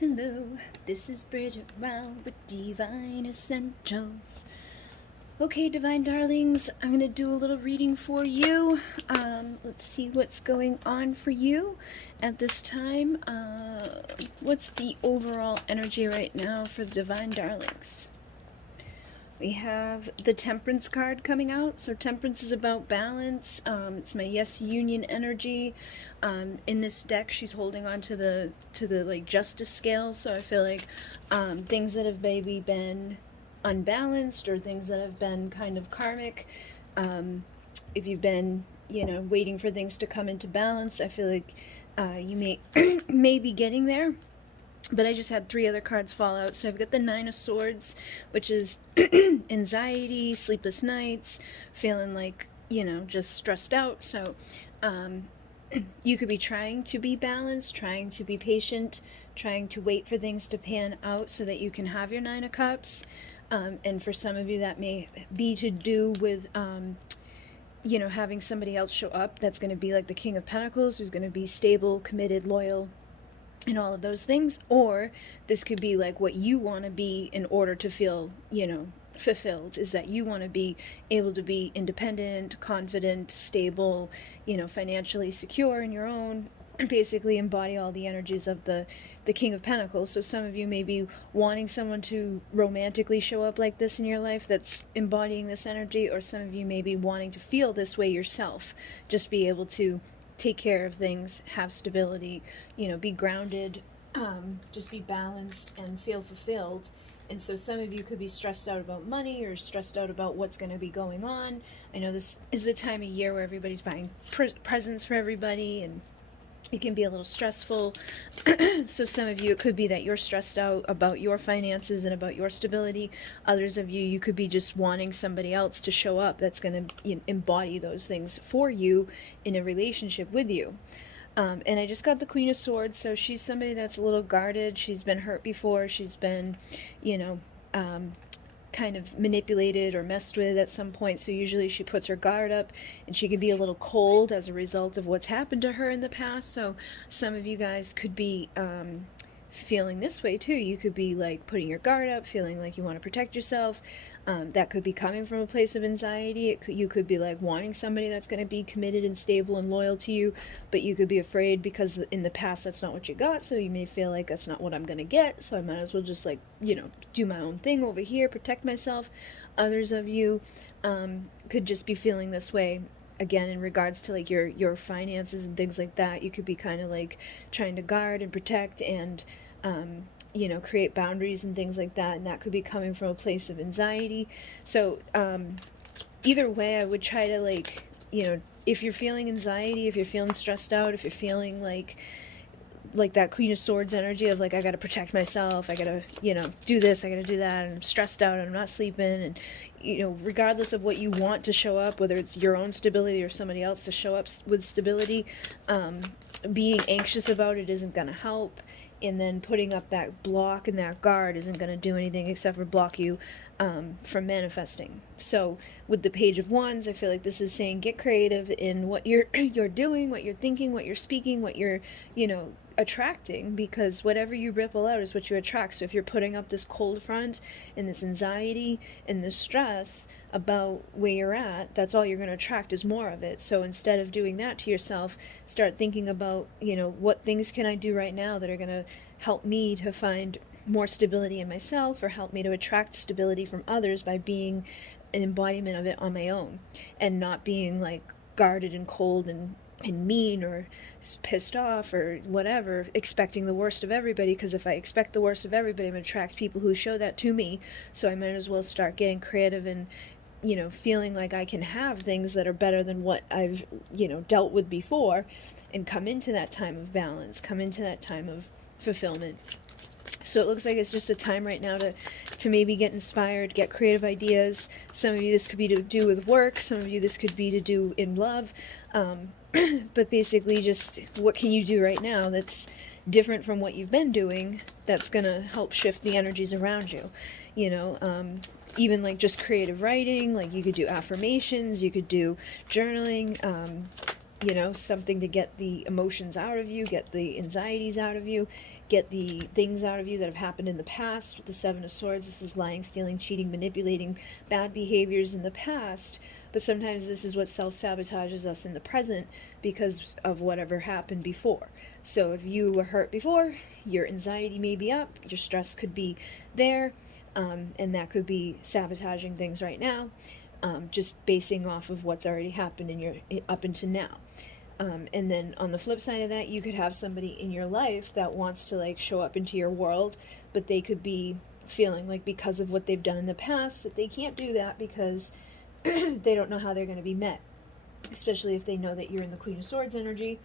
Hello, this is Bridget Rao with Divine Essentials. Okay, Divine Darlings, I'm going to do a little reading for you. Let's see what's going on for you at this time. What's the overall energy right now for the Divine Darlings? We have the Temperance card coming out. So Temperance is about balance. It's my Yes Union energy. In this deck, she's holding on to the like justice scale. So I feel like things that have maybe been unbalanced or things that have been kind of karmic. If you've been, waiting for things to come into balance, I feel like you may be getting there. But I just had 3 other cards fall out. So I've got the Nine of Swords, which is anxiety, sleepless nights, feeling like, just stressed out. So you could be trying to be balanced, trying to be patient, trying to wait for things to pan out so that you can have your Nine of Cups. And for some of you, that may be to do with, having somebody else show up that's going to be like the King of Pentacles, who's going to be stable, committed, loyal, and all of those things. Or this could be like what you want to be in order to feel, fulfilled, is that you want to be able to be independent, confident, stable, financially secure in your own, basically embody all the energies of the King of Pentacles. So some of you may be wanting someone to romantically show up like this in your life that's embodying this energy, or some of you may be wanting to feel this way yourself, just be able to take care of things, have stability, be grounded, just be balanced and feel fulfilled. And so some of you could be stressed out about money or stressed out about what's going to be going on. I know this is the time of year where everybody's buying presents for everybody, and it can be a little stressful. So some of you, it could be that you're stressed out about your finances and about your stability. Others of you, you could be just wanting somebody else to show up that's going to embody those things for you in a relationship with you. And I just got the Queen of Swords, so she's somebody that's a little guarded. She's been hurt before. She's been, kind of manipulated or messed with at some point, so usually she puts her guard up, and she can be a little cold as a result of what's happened to her in the past. So some of you guys could be feeling this way too. You could be like putting your guard up, feeling like you want to protect yourself. That could be coming from a place of anxiety. You could be like wanting somebody that's going to be committed and stable and loyal to you, but you could be afraid because in the past that's not what you got, so you may feel like that's not what I'm going to get, so I might as well just do my own thing over here, protect myself. Others of you could just be feeling this way again in regards to like your finances and things like that. You could be kind of like trying to guard and protect and create boundaries and things like that, and that could be coming from a place of anxiety. So either way, I would try to if you're feeling anxiety, if you're feeling stressed out, if you're feeling like that Queen of Swords energy of like, I gotta protect myself, I gotta do this, I gotta do that, and I'm stressed out and I'm not sleeping, and regardless of what you want to show up, whether it's your own stability or somebody else to show up with stability, being anxious about it isn't gonna help. And then putting up that block and that guard isn't going to do anything except for block you from manifesting. So with the Page of Wands, I feel like this is saying get creative in what you're doing, what you're thinking, what you're speaking, what you're attracting, because whatever you ripple out is what you attract. So if you're putting up this cold front and this anxiety and this stress about where you're at, that's all you're going to attract is more of it. So instead of doing that to yourself, start thinking about what things can I do right now that are going to help me to find more stability in myself, or help me to attract stability from others by being an embodiment of it on my own, and not being like guarded and cold and mean or pissed off or whatever, expecting the worst of everybody. Because if I expect the worst of everybody, I'm going to attract people who show that to me. So I might as well start getting creative and feeling like I can have things that are better than what I've dealt with before, and come into that time of balance, come into that time of fulfillment. So it looks like it's just a time right now to maybe get inspired, get creative ideas. Some of you, this could be to do with work. Some of you, this could be to do in love. But basically just what can you do right now that's different from what you've been doing, that's going to help shift the energies around you. Even like just creative writing, like you could do affirmations, you could do journaling, you know, something to get the emotions out of you, get the anxieties out of you, get the things out of you that have happened in the past. With the Seven of Swords, this is lying, stealing, cheating, manipulating, bad behaviors in the past. But sometimes this is what self-sabotages us in the present because of whatever happened before. So if you were hurt before, your anxiety may be up, your stress could be there, and that could be sabotaging things right now, just basing off of what's already happened in your up until now. And then on the flip side of that, you could have somebody in your life that wants to like show up into your world, but they could be feeling like because of what they've done in the past that they can't do that because they don't know how they're going to be met. Especially if they know that you're in the Queen of Swords energy,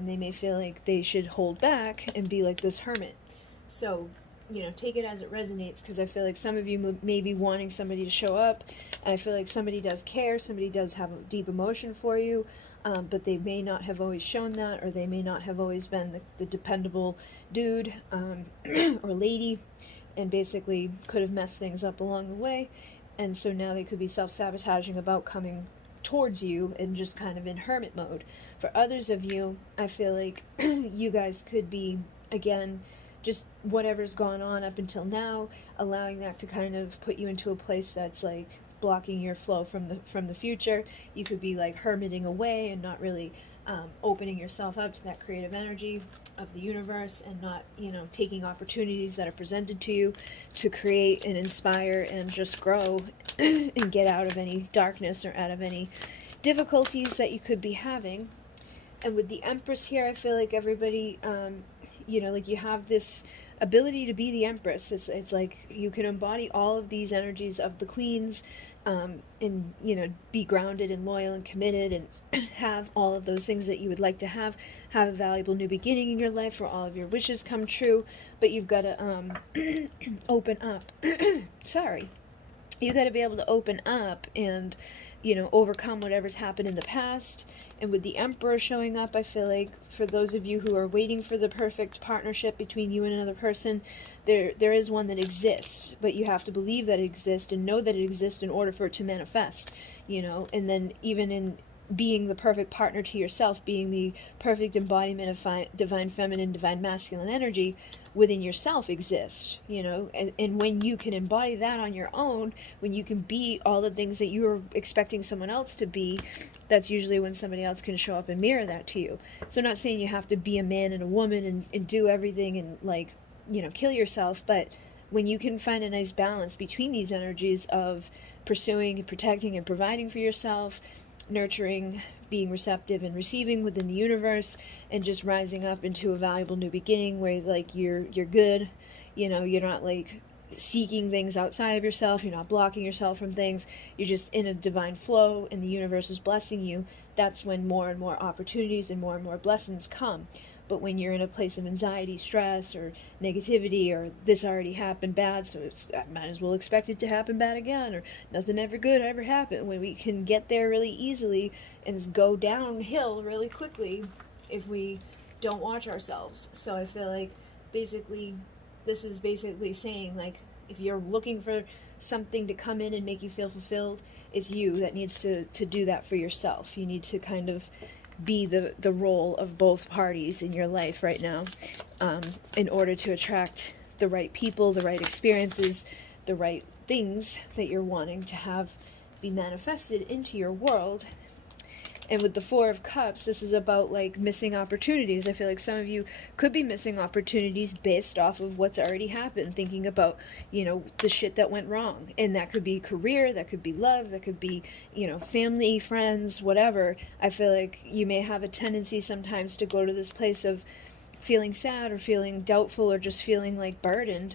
they may feel like they should hold back and be like this hermit. So, you know, take it as it resonates, because I feel like some of you may be wanting somebody to show up, and I feel like somebody does care, somebody does have a deep emotion for you, but they may not have always shown that, or they may not have always been the dependable dude or lady, and basically could have messed things up along the way, and so now they could be self-sabotaging about coming towards you and just kind of in hermit mode. For others of you, I feel like you guys could be, again, just whatever's gone on up until now, allowing that to kind of put you into a place that's like blocking your flow from the future. You could be like hermiting away and not really opening yourself up to that creative energy of the universe, and not, you know, taking opportunities that are presented to you to create and inspire and just grow and get out of any darkness or out of any difficulties that you could be having. And with the Empress here, I feel like everybody, you know, like you have this ability to be the Empress. It's like you can embody all of these energies of the Queens, and, you know, be grounded and loyal and committed, and have all of those things that you would like to have a valuable new beginning in your life where all of your wishes come true. But you've got to open up. Sorry. You got to be able to open up and, you know, overcome whatever's happened in the past. And with the Emperor showing up, I feel like for those of you who are waiting for the perfect partnership between you and another person, there is one that exists, but you have to believe that it exists and know that it exists in order for it to manifest, you know. And then even in being the perfect partner to yourself, being the perfect embodiment of divine feminine, divine masculine energy within yourself exists, you know. And when you can embody that on your own, when you can be all the things that you are expecting someone else to be, that's usually when somebody else can show up and mirror that to you. So I'm not saying you have to be a man and a woman and do everything and, like, you know, kill yourself, but when you can find a nice balance between these energies of pursuing and protecting and providing for yourself, nurturing, being receptive and receiving within the universe, and just rising up into a valuable new beginning where, like, you're good, you know, you're not like seeking things outside of yourself, you're not blocking yourself from things, you're just in a divine flow and the universe is blessing you. That's when more and more opportunities and more blessings come. But when you're in a place of anxiety, stress, or negativity, or this already happened bad, so I might as well expect it to happen bad again, or nothing ever good ever happened, when we can get there really easily and go downhill really quickly if we don't watch ourselves. So I feel like basically this is basically saying, like, if you're looking for something to come in and make you feel fulfilled, it's you that needs to do that for yourself. You need to kind of be the role of both parties in your life right now, in order to attract the right people, the right experiences, the right things that you're wanting to have be manifested into your world. And with the Four of Cups, this is about, like, missing opportunities. I feel like some of you could be missing opportunities based off of what's already happened, thinking about, you know, the shit that went wrong. And that could be career, that could be love, that could be, you know, family, friends, whatever. I feel like you may have a tendency sometimes to go to this place of feeling sad or feeling doubtful or just feeling, like, burdened,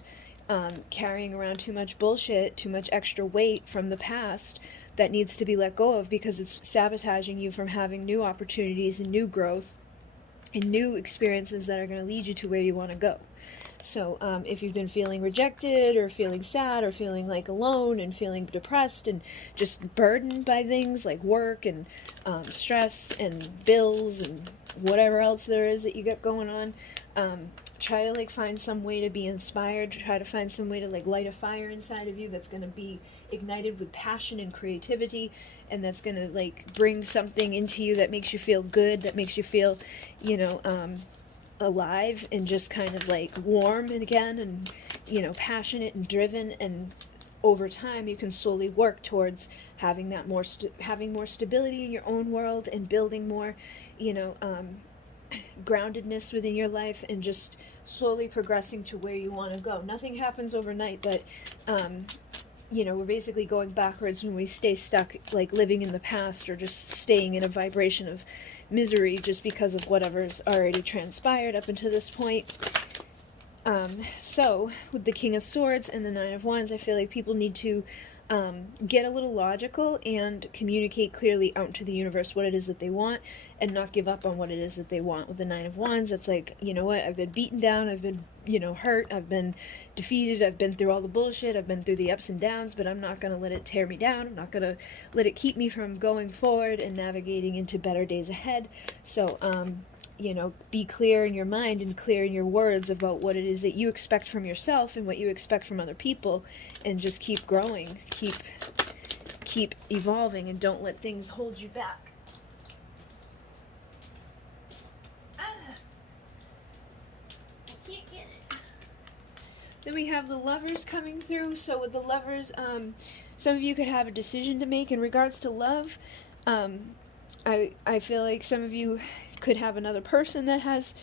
carrying around too much bullshit, too much extra weight from the past that needs to be let go of, because it's sabotaging you from having new opportunities and new growth and new experiences that are going to lead you to where you want to go. So if you've been feeling rejected or feeling sad or feeling like alone and feeling depressed and just burdened by things like work and stress and bills and whatever else there is that you got going on. Try to like find some way to be inspired. Try to find some way to like light a fire inside of you that's going to be ignited with passion and creativity, and that's going to like bring something into you that makes you feel good, that makes you feel, alive and just kind of like warm again, and passionate and driven. And over time you can slowly work towards having that having more stability in your own world, and building more groundedness within your life, and just slowly progressing to where you want to go. Nothing happens overnight, but we're basically going backwards when we stay stuck, like living in the past, or just staying in a vibration of misery just because of whatever's already transpired up until this point. So with the King of Swords and the Nine of Wands, I feel like people need to get a little logical and communicate clearly out to the universe what it is that they want, and not give up on what it is that they want. With the Nine of Wands, it's like, you know what, I've been beaten down, I've been, hurt, I've been defeated, I've been through all the bullshit, I've been through the ups and downs, but I'm not going to let it tear me down. I'm not going to let it keep me from going forward and navigating into better days ahead. So, be clear in your mind and clear in your words about what it is that you expect from yourself and what you expect from other people, and just keep growing, keep evolving, and don't let things hold you back. I can't get it. Then we have the Lovers coming through. So with the Lovers, some of you could have a decision to make in regards to love. I feel like some of you could have another person that has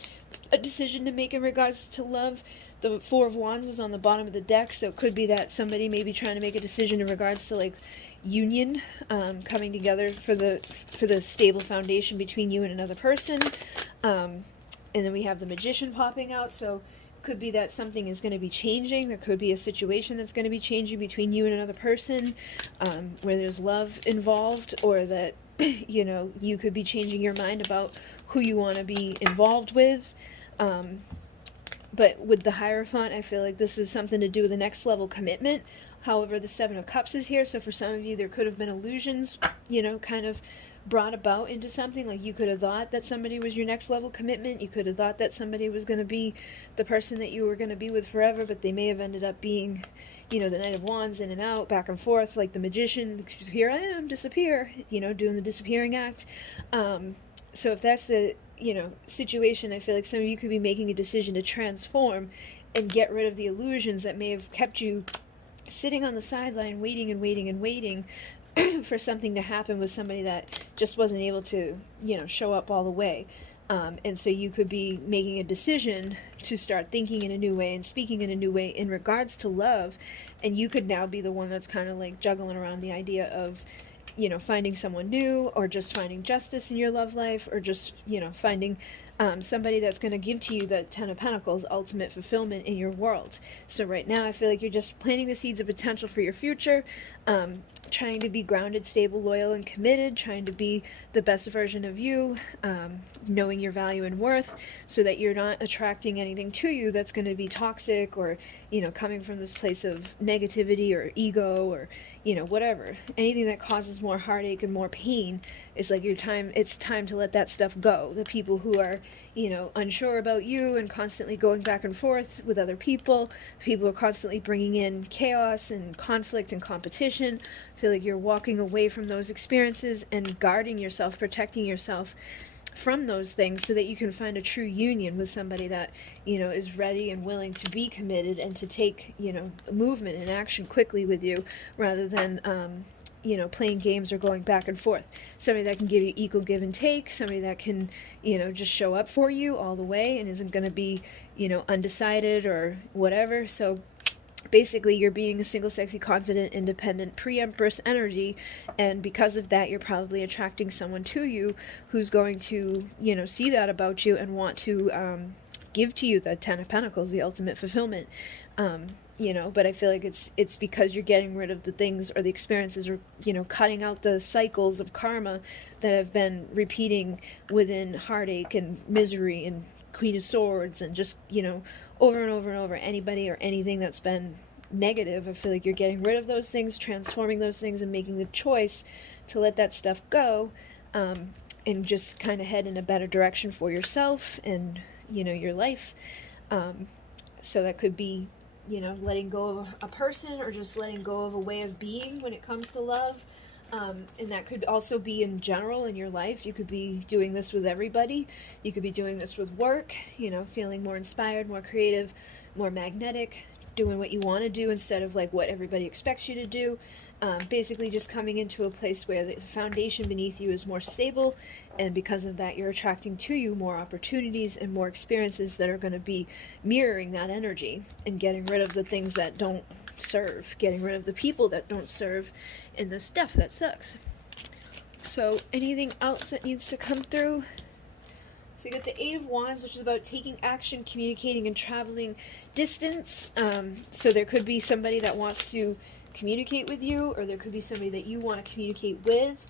a decision to make in regards to love. The Four of Wands is on the bottom of the deck, so it could be that somebody may be trying to make a decision in regards to like union, coming together for the stable foundation between you and another person. And then we have the Magician popping out, so it could be that something is going to be changing. There could be a situation that's going to be changing between you and another person, where there's love involved, or that you could be changing your mind about who you want to be involved with. But with the Hierophant, I feel like this is something to do with the next level commitment. However, the Seven of Cups is here, so for some of you, there could have been illusions, kind of brought about into something. Like, you could have thought that somebody was your next level commitment. You could have thought that somebody was going to be the person that you were going to be with forever, but they may have ended up being, the Knight of Wands, in and out, back and forth, like the Magician, here I am, disappear, doing the disappearing act. So if that's the, situation, I feel like some of you could be making a decision to transform and get rid of the illusions that may have kept you sitting on the sideline, waiting and waiting and waiting for something to happen with somebody that just wasn't able to, show up all the way. And so you could be making a decision to start thinking in a new way and speaking in a new way in regards to love. And you could now be the one that's kind of like juggling around the idea of, finding someone new, or just finding justice in your love life, or just, finding somebody that's going to give to you the Ten of Pentacles, ultimate fulfillment in your world. So right now I feel like you're just planting the seeds of potential for your future, trying to be grounded, stable, loyal, and committed, trying to be the best version of you, knowing your value and worth, so that you're not attracting anything to you that's going to be toxic, or, coming from this place of negativity or ego, or, whatever. Anything that causes more heartache and more pain is like it's time to let that stuff go. The people who are, unsure about you and constantly going back and forth with other people, people who are constantly bringing in chaos and conflict and competition, I feel like you're walking away from those experiences and guarding yourself, protecting yourself from those things, so that you can find a true union with somebody that, is ready and willing to be committed and to take, movement and action quickly with you, rather than, playing games or going back and forth. Somebody that can give you equal give and take, somebody that can, just show up for you all the way and isn't going to be, undecided or whatever. So basically, you're being a single, sexy, confident, independent, pre-empress energy, and because of that, you're probably attracting someone to you who's going to, see that about you and want to give to you the Ten of Pentacles, the ultimate fulfillment. But I feel like it's because you're getting rid of the things or the experiences, or, cutting out the cycles of karma that have been repeating within heartache and misery and Queen of Swords, and just, over and over and over, anybody or anything that's been negative. I feel like you're getting rid of those things, transforming those things, and making the choice to let that stuff go, and and just kind of head in a better direction for yourself and, you know, your life. So that could be, you know, letting go of a person, or just letting go of a way of being when it comes to love. And that could also be in general in your life. You could be doing this with everybody. You could be doing this with work, you know, feeling more inspired, more creative, more magnetic, doing what you want to do instead of like what everybody expects you to do. Basically just coming into a place where the foundation beneath you is more stable, and because of that you're attracting to you more opportunities and more experiences that are going to be mirroring that energy, and getting rid of the things that don't serve, getting rid of the people that don't serve, and the stuff that sucks. So anything else that needs to come through? So you got the Eight of Wands, which is about taking action, communicating, and traveling distance. So there could be somebody that wants to communicate with you, or there could be somebody that you want to communicate with.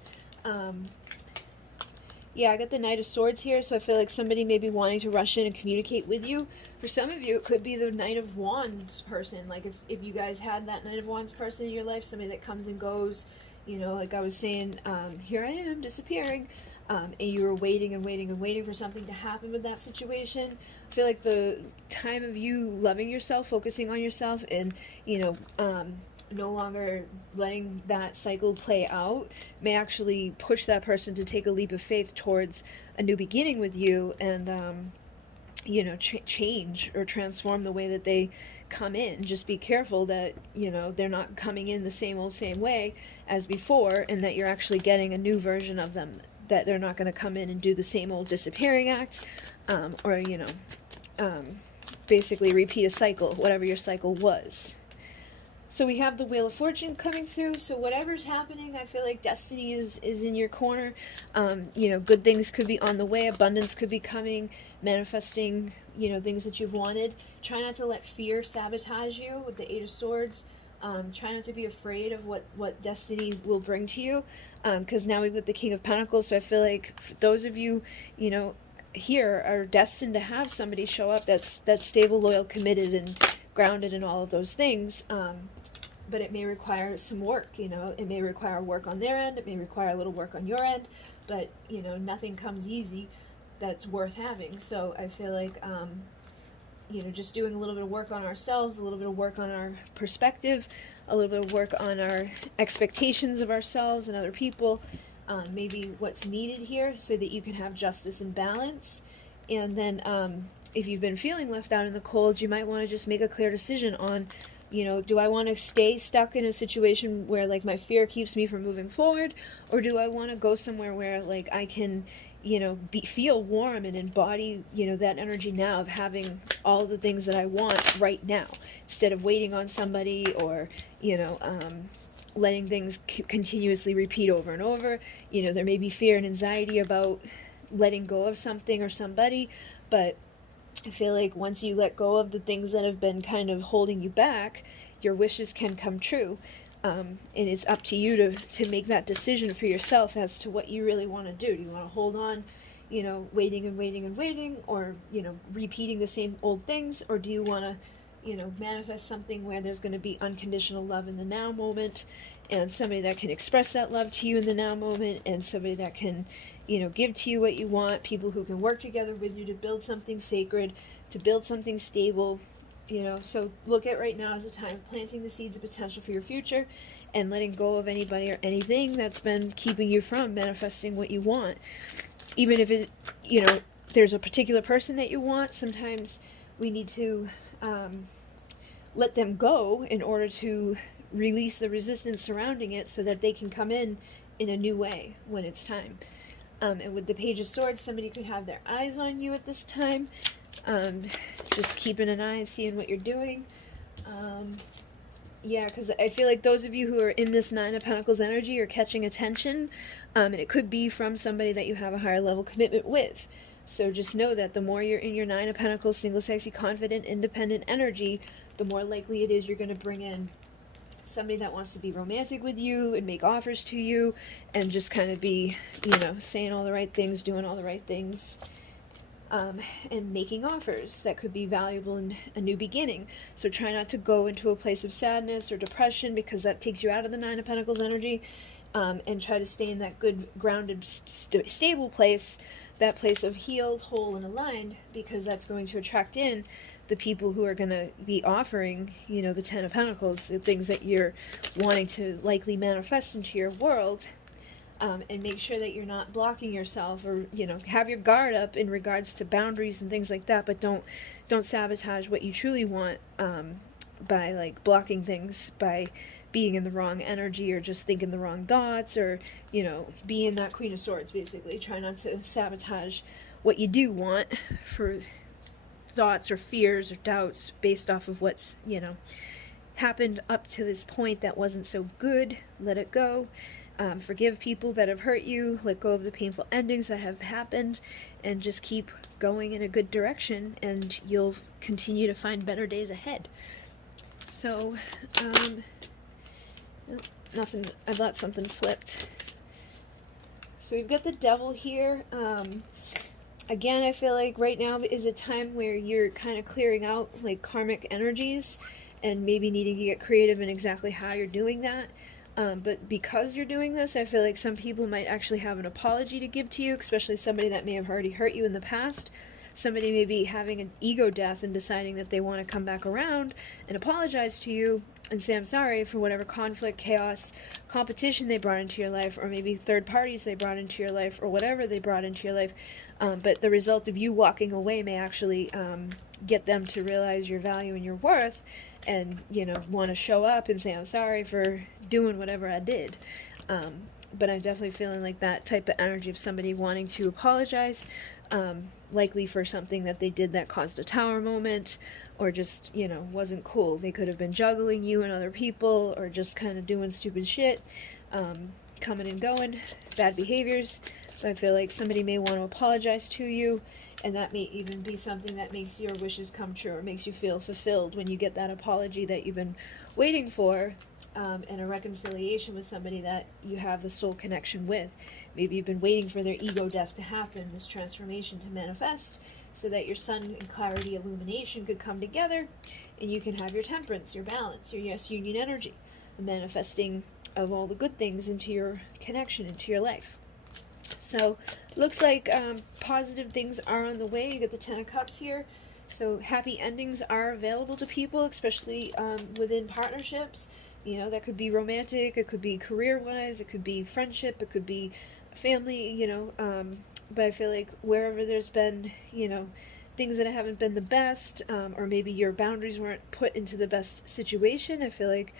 Yeah, I got the Knight of Swords here, so I feel like somebody may be wanting to rush in and communicate with you. For some of you, it could be the Knight of Wands person. Like if you guys had that Knight of Wands person in your life, somebody that comes and goes, you know, like I was saying, here I am disappearing, and you were waiting and waiting and waiting for something to happen with that situation. I feel like the time of you loving yourself, focusing on yourself, and, you know, no longer letting that cycle play out may actually push that person to take a leap of faith towards a new beginning with you, and you know, change or transform the way that they come in. Just be careful that, you know, they're not coming in the same way as before, and that you're actually getting a new version of them, that they're not going to come in and do the same old disappearing act, or, you know, basically repeat a cycle, whatever your cycle was. So we have the Wheel of Fortune coming through. So whatever's happening, I feel like destiny is in your corner. You know, good things could be on the way. Abundance could be coming. Manifesting, you know, things that you've wanted. Try not to let fear sabotage you with the Eight of Swords. Try not to be afraid of what destiny will bring to you. Because now we've got the King of Pentacles. So I feel like for those of you, you know, here are destined to have somebody show up that's stable, loyal, committed, and grounded in all of those things. But it may require some work, you know. It may require work on their end. It may require a little work on your end. But, you know, nothing comes easy that's worth having. So I feel like, you know, just doing a little bit of work on ourselves, a little bit of work on our perspective, a little bit of work on our expectations of ourselves and other people, maybe what's needed here so that you can have justice and balance. And then if you've been feeling left out in the cold, you might want to just make a clear decision on, you know, do I want to stay stuck in a situation where, like, my fear keeps me from moving forward, or do I want to go somewhere where, like, I can, you know, feel warm and embody, you know, that energy now of having all the things that I want right now, instead of waiting on somebody, or, you know, letting things continuously repeat over and over. You know, there may be fear and anxiety about letting go of something or somebody, but I feel like once you let go of the things that have been kind of holding you back, your wishes can come true. And it's up to you to make that decision for yourself as to what you really want to do. Do you want to hold on, you know, waiting and waiting and waiting, or, you know, repeating the same old things? Or do you want to, you know, manifest something where there's going to be unconditional love in the now moment, and somebody that can express that love to you in the now moment, and somebody that can, you know, give to you what you want, people who can work together with you to build something sacred, to build something stable, you know. So look at right now as a time of planting the seeds of potential for your future, and letting go of anybody or anything that's been keeping you from manifesting what you want. Even if it, you know, there's a particular person that you want, sometimes we need to let them go in order to release the resistance surrounding it, so that they can come in a new way when it's time. And with the Page of Swords, somebody could have their eyes on you at this time, just keeping an eye and seeing what you're doing. Yeah, because I feel like those of you who are in this Nine of Pentacles energy are catching attention, and it could be from somebody that you have a higher level commitment with. So just know that the more you're in your Nine of Pentacles, single, sexy, confident, independent energy, the more likely it is you're going to bring in somebody that wants to be romantic with you and make offers to you, and just kind of be, you know, saying all the right things, doing all the right things, and making offers that could be valuable in a new beginning. So try not to go into a place of sadness or depression, because that takes you out of the Nine of Pentacles energy, and try to stay in that good, grounded, stable place, that place of healed, whole, and aligned, because that's going to attract in the people who are going to be offering, you know, the Ten of Pentacles, the things that you're wanting to likely manifest into your world. And make sure that you're not blocking yourself, or, you know, have your guard up in regards to boundaries and things like that, but don't sabotage what you truly want by, like, blocking things, by being in the wrong energy, or just thinking the wrong thoughts, or, you know, being that Queen of Swords, basically. Try not to sabotage what you do want for thoughts or fears or doubts based off of what's, you know, happened up to this point that wasn't so good. Let it go. Forgive people that have hurt you, let go of the painful endings that have happened, and just keep going in a good direction, and you'll continue to find better days ahead. So, nothing, I thought something flipped. So we've got the Devil here. Again, I feel like right now is a time where you're kind of clearing out, like, karmic energies, and maybe needing to get creative in exactly how you're doing that. But because you're doing this, I feel like some people might actually have an apology to give to you, especially somebody that may have already hurt you in the past. Somebody may be having an ego death and deciding that they want to come back around and apologize to you and say, I'm sorry for whatever conflict, chaos, competition they brought into your life, or maybe third parties they brought into your life, or whatever they brought into your life. But the result of you walking away may actually get them to realize your value and your worth, and, you know, want to show up and say, I'm sorry for doing whatever I did. But I'm definitely feeling like that type of energy of somebody wanting to apologize, likely for something that they did that caused a tower moment, or just, you know, wasn't cool. They could have been juggling you and other people, or just kind of doing stupid shit, coming and going, bad behaviors. So I feel like somebody may want to apologize to you, and that may even be something that makes your wishes come true, or makes you feel fulfilled when you get that apology that you've been waiting for, and a reconciliation with somebody that you have the soul connection with. Maybe you've been waiting for their ego death to happen, this transformation to manifest, so that your sun and clarity, illumination could come together, and you can have your temperance, your balance, your yes union energy, the manifesting of all the good things into your connection, into your life. So, looks like positive things are on the way. You get the Ten of Cups here. So, happy endings are available to people, especially within partnerships. You know, that could be romantic, it could be career-wise, it could be friendship, it could be family, you know. But I feel like wherever there's been, you know, things that haven't been the best, or maybe your boundaries weren't put into the best situation, I feel like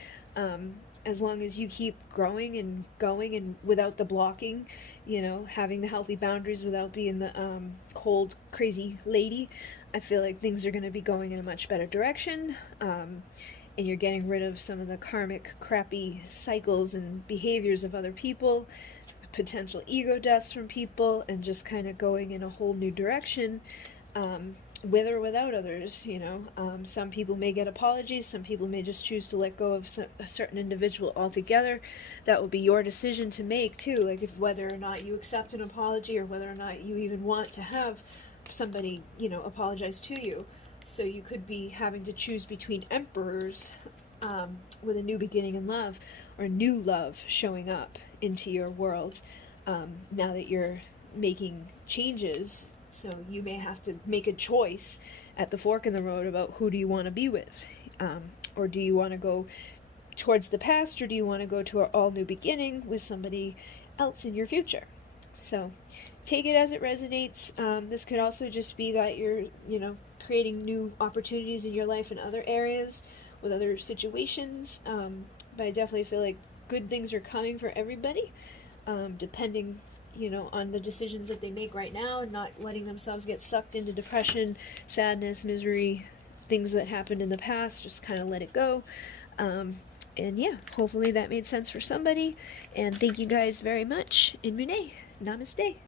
as long as you keep growing and going, and without the blocking, you know, having the healthy boundaries without being the cold, crazy lady, I feel like things are going to be going in a much better direction, and you're getting rid of some of the karmic, crappy cycles and behaviors of other people, potential ego deaths from people, and just kind of going in a whole new direction, with or without others, you know. Some people may get apologies, some people may just choose to let go of a certain individual altogether. That will be your decision to make too, like if whether or not you accept an apology, or whether or not you even want to have somebody, you know, apologize to you. So you could be having to choose between emperors, with a new beginning in love, or new love showing up into your world, now that you're making changes. So you may have to make a choice at the fork in the road about who do you want to be with, or do you want to go towards the past, or do you want to go to an all new beginning with somebody else in your future. So take it as it resonates. This could also just be that you're, you know, creating new opportunities in your life in other areas with other situations, but I definitely feel like good things are coming for everybody, depending, you know, on the decisions that they make right now, and not letting themselves get sucked into depression, sadness, misery, things that happened in the past. Just kind of let it go. And yeah, hopefully that made sense for somebody, and thank you guys very much. In Mune, namaste.